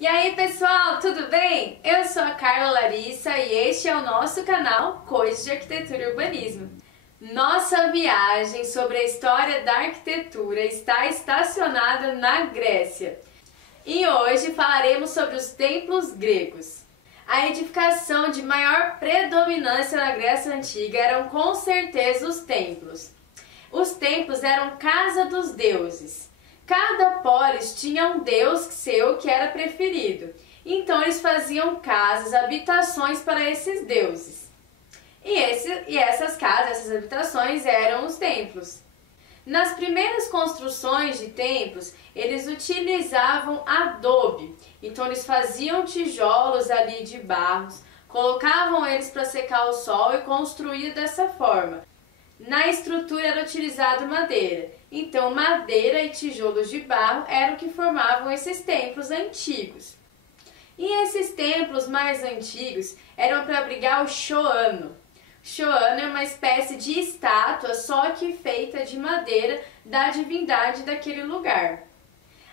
E aí pessoal, tudo bem? Eu sou a Carla Larissa e este é o nosso canal Coisas de Arquitetura e Urbanismo. Nossa viagem sobre a história da arquitetura está estacionada na Grécia. E hoje falaremos sobre os templos gregos. A edificação de maior predominância na Grécia Antiga eram com certeza os templos. Os templos eram casa dos deuses. Cada polis tinha um deus seu que era preferido. Então eles faziam casas, habitações para esses deuses. E essas casas, essas habitações eram os templos. Nas primeiras construções de templos, eles utilizavam adobe. Então eles faziam tijolos ali de barros, colocavam eles para secar o sol e construíam dessa forma. Na estrutura era utilizado madeira. Então madeira e tijolos de barro eram o que formavam esses templos antigos. E esses templos mais antigos eram para abrigar o shoano. Shoano é uma espécie de estátua, só que feita de madeira, da divindade daquele lugar.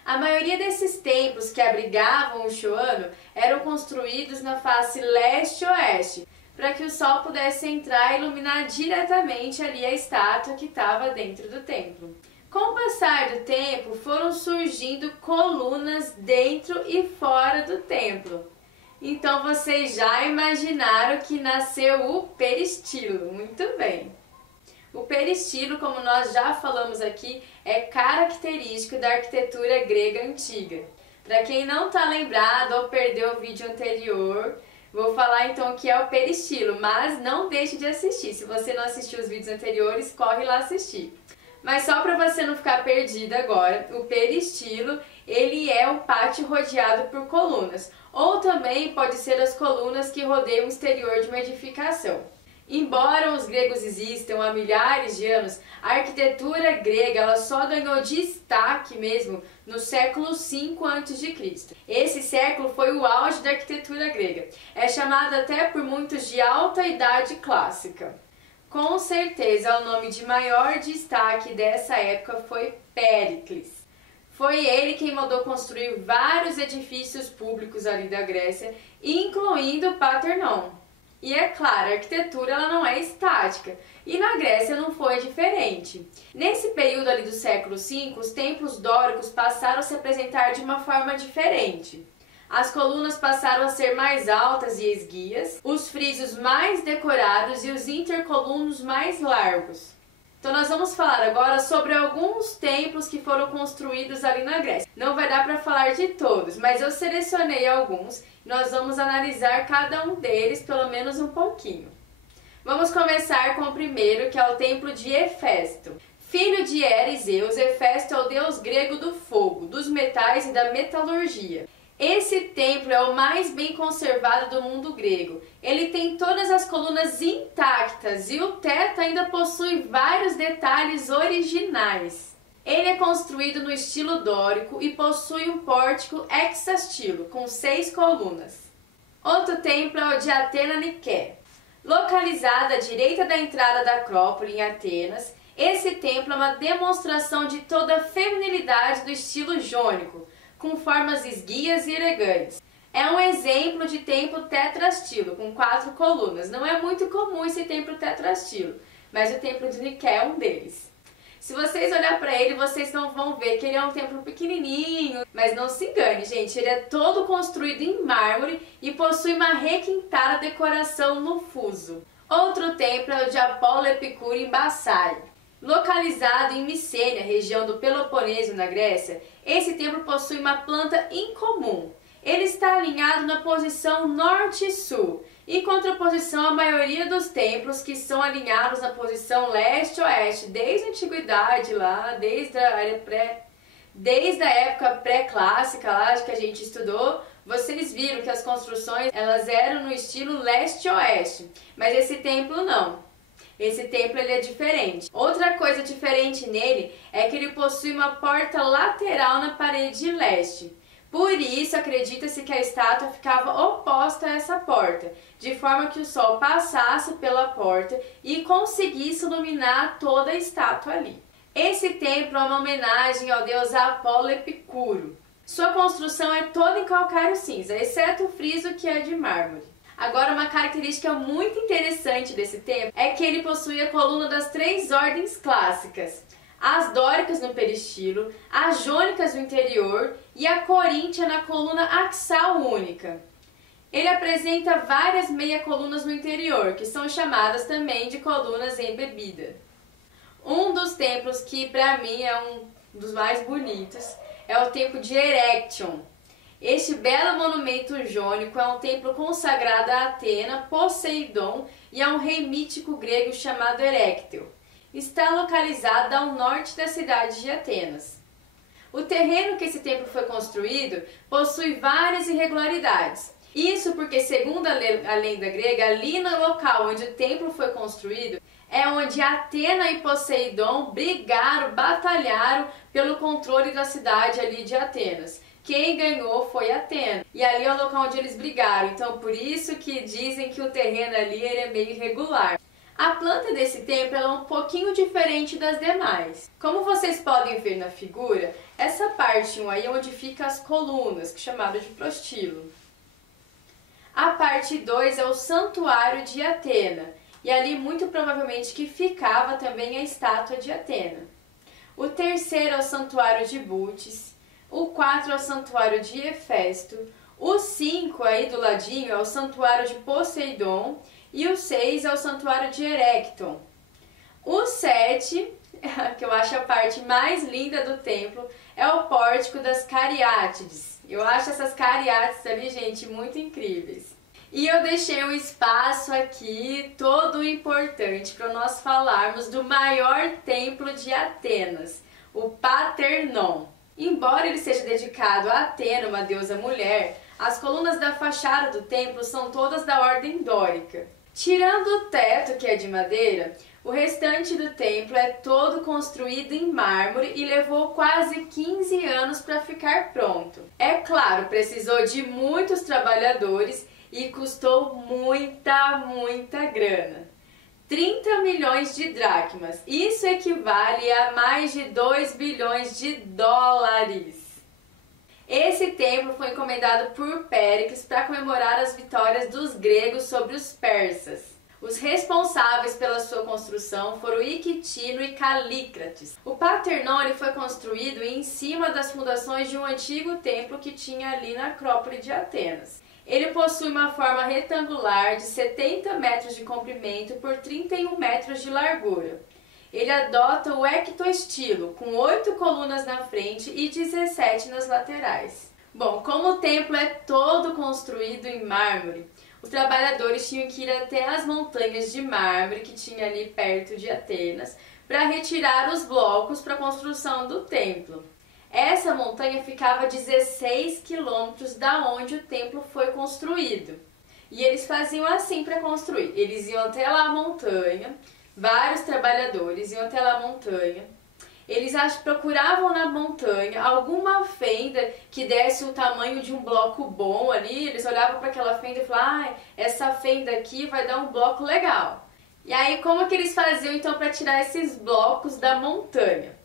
A maioria desses templos que abrigavam o shoano eram construídos na face leste-oeste, para que o sol pudesse entrar e iluminar diretamente ali a estátua que estava dentro do templo. Com o passar do tempo, foram surgindo colunas dentro e fora do templo. Então vocês já imaginaram que nasceu o peristilo, muito bem. O peristilo, como nós já falamos aqui, é característico da arquitetura grega antiga. Para quem não está lembrado ou perdeu o vídeo anterior, vou falar então o que é o peristilo, mas não deixe de assistir. Se você não assistiu os vídeos anteriores, corre lá assistir. Mas só para você não ficar perdida agora, o peristilo, ele é um pátio rodeado por colunas, ou também pode ser as colunas que rodeiam o exterior de uma edificação. Embora os gregos existam há milhares de anos, a arquitetura grega ela só ganhou destaque mesmo no século V a.C. Esse século foi o auge da arquitetura grega. É chamada até por muitos de Alta Idade Clássica. Com certeza, o nome de maior destaque dessa época foi Péricles. Foi ele quem mandou construir vários edifícios públicos ali da Grécia, incluindo o Parthenon. E é claro, a arquitetura ela não é estática, e na Grécia não foi diferente. Nesse período ali do século V, os templos dóricos passaram a se apresentar de uma forma diferente. As colunas passaram a ser mais altas e esguias, os frisos mais decorados e os intercolunos mais largos. Então nós vamos falar agora sobre alguns templos que foram construídos ali na Grécia. Não vai dar para falar de todos, mas eu selecionei alguns e nós vamos analisar cada um deles pelo menos um pouquinho. Vamos começar com o primeiro, que é o templo de Hefesto. Filho de Hera e Zeus, Hefesto é o deus grego do fogo, dos metais e da metalurgia. Esse templo é o mais bem conservado do mundo grego. Ele tem todas as colunas intactas e o teto ainda possui vários detalhes originais. Ele é construído no estilo dórico e possui um pórtico hexastilo, com 6 colunas. Outro templo é o de Atena Nike. Localizado à direita da entrada da Acrópole em Atenas, esse templo é uma demonstração de toda a feminilidade do estilo jônico, com formas esguias e elegantes. É um exemplo de templo tetrastilo, com 4 colunas. Não é muito comum esse templo tetrastilo, mas o templo de Nike é um deles. Se vocês olharem para ele, vocês não vão ver que ele é um templo pequenininho, mas não se engane, gente, ele é todo construído em mármore e possui uma requintada decoração no fuso. Outro templo é o de Apolo Epicuro em Bassari. Localizado em Micênia, região do Peloponeso, na Grécia, esse templo possui uma planta incomum. Ele está alinhado na posição norte-sul, em contraposição à maioria dos templos que são alinhados na posição leste-oeste, desde a antiguidade lá, desde a época pré-clássica lá que a gente estudou. Vocês viram que as construções elas eram no estilo leste-oeste, mas esse templo não. Esse templo ele é diferente. Outra coisa diferente nele é que ele possui uma porta lateral na parede leste. Por isso, acredita-se que a estátua ficava oposta a essa porta, de forma que o sol passasse pela porta e conseguisse iluminar toda a estátua ali. Esse templo é uma homenagem ao deus Apolo Epicuro. Sua construção é toda em calcário cinza, exceto o friso que é de mármore. Agora, uma característica muito interessante desse templo é que ele possui a coluna das 3 ordens clássicas: as dóricas no peristilo, as jônicas no interior e a coríntia na coluna axal única. Ele apresenta várias meia-colunas no interior, que são chamadas também de colunas embebida. Um dos templos que, para mim, é um dos mais bonitos é o templo de Erechthon. Este belo monumento jônico é um templo consagrado a Atena, Poseidon e a um rei mítico grego chamado Erecteu. Está localizado ao norte da cidade de Atenas. O terreno que esse templo foi construído possui várias irregularidades. Isso porque, segundo a lenda grega, ali no local onde o templo foi construído, é onde Atena e Poseidon brigaram, batalharam pelo controle da cidade ali de Atenas. Quem ganhou foi Atena. E ali é o local onde eles brigaram. Então, por isso que dizem que o terreno ali ele é meio irregular. A planta desse templo é um pouquinho diferente das demais. Como vocês podem ver na figura, essa parte 1 aí é onde ficam as colunas, que é chamado de prostilo. A parte 2 é o santuário de Atena. E ali, muito provavelmente, que ficava também a estátua de Atena. O terceiro é o santuário de Butes. O 4 é o santuário de Hefesto. O 5, aí do ladinho, é o santuário de Poseidon. E o 6 é o santuário de Erechthon. O 7, que eu acho a parte mais linda do templo, é o pórtico das Cariátides. Eu acho essas Cariátides ali, gente, muito incríveis. E eu deixei um espaço aqui todo importante para nós falarmos do maior templo de Atenas, o Paternon. Embora ele seja dedicado a Atena, uma deusa mulher, as colunas da fachada do templo são todas da ordem dórica. Tirando o teto, que é de madeira, o restante do templo é todo construído em mármore e levou quase 15 anos para ficar pronto. É claro, precisou de muitos trabalhadores e custou muita grana. 30 milhões de dracmas. Isso equivale a mais de 2 bilhões de dólares. Esse templo foi encomendado por Péricles para comemorar as vitórias dos gregos sobre os persas. Os responsáveis pela sua construção foram Iquitino e Calícrates. O Paternon foi construído em cima das fundações de um antigo templo que tinha ali na Acrópole de Atenas. Ele possui uma forma retangular de 70 metros de comprimento por 31 metros de largura. Ele adota o ectoestilo, com 8 colunas na frente e 17 nas laterais. Bom, como o templo é todo construído em mármore, os trabalhadores tinham que ir até as montanhas de mármore que tinha ali perto de Atenas para retirar os blocos para a construção do templo. Essa montanha ficava a 16 quilômetros da onde o templo foi construído. E eles faziam assim para construir. Eles iam até lá a montanha, vários trabalhadores iam até lá a montanha. Eles procuravam na montanha alguma fenda que desse o tamanho de um bloco bom ali. Eles olhavam para aquela fenda e falavam, essa fenda aqui vai dar um bloco legal. E aí, como que eles faziam então para tirar esses blocos da montanha?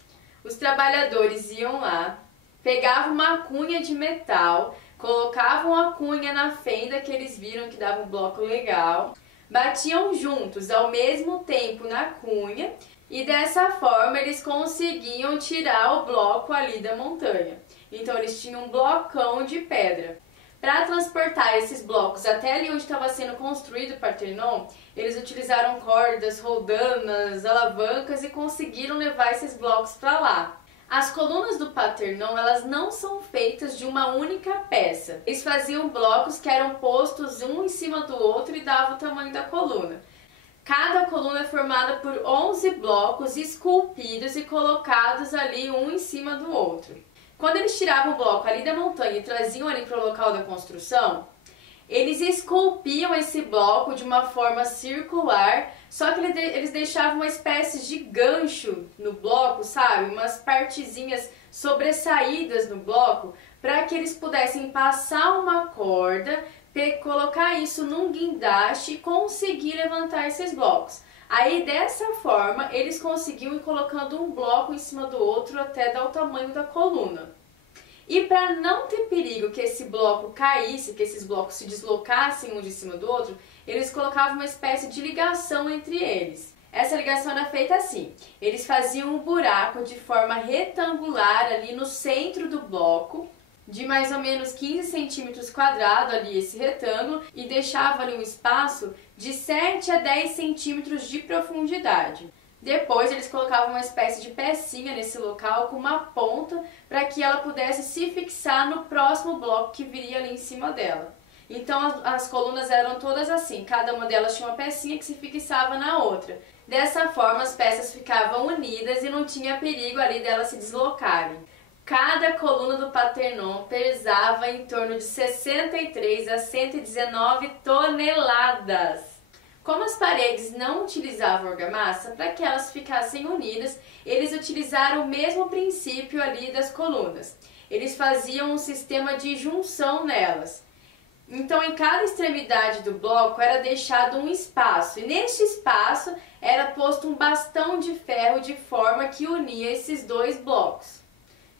Os trabalhadores iam lá, pegavam uma cunha de metal, colocavam a cunha na fenda que eles viram que dava um bloco legal, batiam juntos ao mesmo tempo na cunha e dessa forma eles conseguiam tirar o bloco ali da montanha. Então eles tinham um blocão de pedra. Para transportar esses blocos até ali onde estava sendo construído o Paternon, eles utilizaram cordas, roldanas, alavancas e conseguiram levar esses blocos para lá. As colunas do Paternon, elas não são feitas de uma única peça. Eles faziam blocos que eram postos um em cima do outro e dava o tamanho da coluna. Cada coluna é formada por 11 blocos esculpidos e colocados ali um em cima do outro. Quando eles tiravam o bloco ali da montanha e traziam ali para o local da construção, eles esculpiam esse bloco de uma forma circular, só que eles deixavam uma espécie de gancho no bloco, sabe? Umas partezinhas sobressaídas no bloco, para que eles pudessem passar uma corda, colocar isso num guindaste e conseguir levantar esses blocos. Aí, dessa forma, eles conseguiam ir colocando um bloco em cima do outro até dar o tamanho da coluna. E para não ter perigo que esse bloco caísse, que esses blocos se deslocassem um de cima do outro, eles colocavam uma espécie de ligação entre eles. Essa ligação era feita assim: eles faziam um buraco de forma retangular ali no centro do bloco, de mais ou menos 15 centímetros quadrados ali esse retângulo, e deixava ali um espaço de 7 a 10 centímetros de profundidade. Depois eles colocavam uma espécie de pecinha nesse local com uma ponta para que ela pudesse se fixar no próximo bloco que viria ali em cima dela. Então as colunas eram todas assim, cada uma delas tinha uma pecinha que se fixava na outra. Dessa forma as peças ficavam unidas e não tinha perigo ali delas se deslocarem. Cada coluna do Parthenon pesava em torno de 63 a 119 toneladas. Como as paredes não utilizavam argamassa, para que elas ficassem unidas, eles utilizaram o mesmo princípio ali das colunas. Eles faziam um sistema de junção nelas. Então, em cada extremidade do bloco era deixado um espaço, e neste espaço era posto um bastão de ferro de forma que unia esses dois blocos.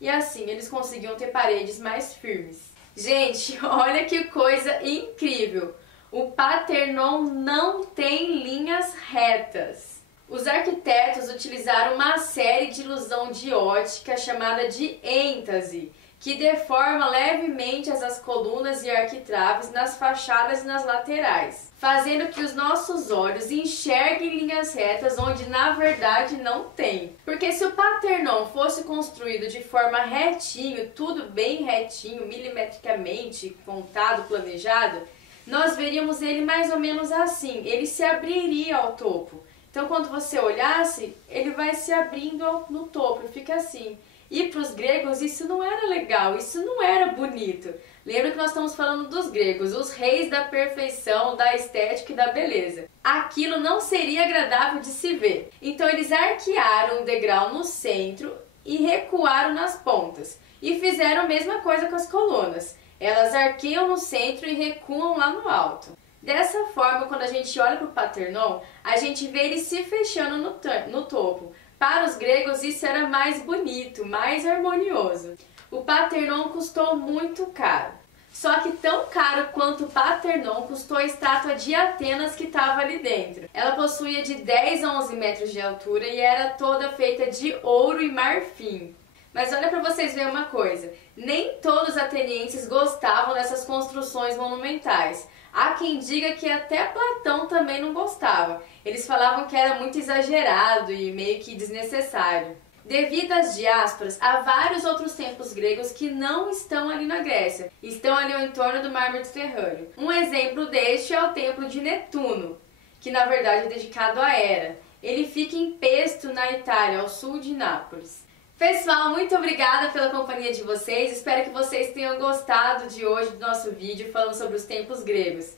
E assim eles conseguiam ter paredes mais firmes. Gente, olha que coisa incrível! O Parthenon não tem linhas retas. Os arquitetos utilizaram uma série de ilusão de ótica chamada de êntase, que deforma levemente as colunas e arquitraves nas fachadas e nas laterais, fazendo que os nossos olhos enxerguem linhas retas onde na verdade não tem. Porque se o Parthenon fosse construído de forma retinho, tudo bem retinho, milimetricamente contado, planejado, nós veríamos ele mais ou menos assim, ele se abriria ao topo. Então quando você olhasse, ele vai se abrindo no topo, fica assim. E para os gregos isso não era legal, isso não era bonito. Lembra que nós estamos falando dos gregos, os reis da perfeição, da estética e da beleza. Aquilo não seria agradável de se ver. Então eles arquearam um degrau no centro e recuaram nas pontas. E fizeram a mesma coisa com as colunas. Elas arqueiam no centro e recuam lá no alto. Dessa forma, quando a gente olha para o Parthenon, a gente vê ele se fechando no topo. Para os gregos isso era mais bonito, mais harmonioso. O Parthenon custou muito caro. Só que tão caro quanto o Parthenon custou a estátua de Atenas que estava ali dentro. Ela possuía de 10 a 11 metros de altura e era toda feita de ouro e marfim. Mas olha para vocês verem uma coisa, nem todos os atenienses gostavam dessas construções monumentais. Há quem diga que até Platão também não gostava. Eles falavam que era muito exagerado e meio que desnecessário. Devido às diásporas, há vários outros templos gregos que não estão ali na Grécia, estão ali ao entorno do mar Mediterrâneo. Um exemplo deste é o templo de Netuno, que na verdade é dedicado a Hera. Ele fica em Pesto, na Itália, ao sul de Nápoles. Pessoal, muito obrigada pela companhia de vocês, espero que vocês tenham gostado de hoje do nosso vídeo falando sobre os templos gregos.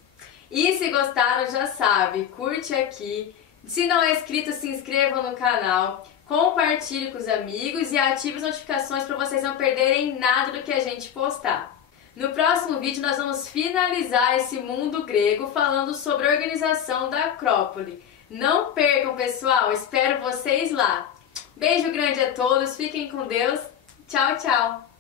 E se gostaram, já sabe, curte aqui, se não é inscrito, se inscreva no canal, compartilhe com os amigos e ative as notificações para vocês não perderem nada do que a gente postar. No próximo vídeo nós vamos finalizar esse mundo grego falando sobre a organização da Acrópole. Não percam, pessoal, espero vocês lá! Beijo grande a todos, fiquem com Deus, tchau, tchau!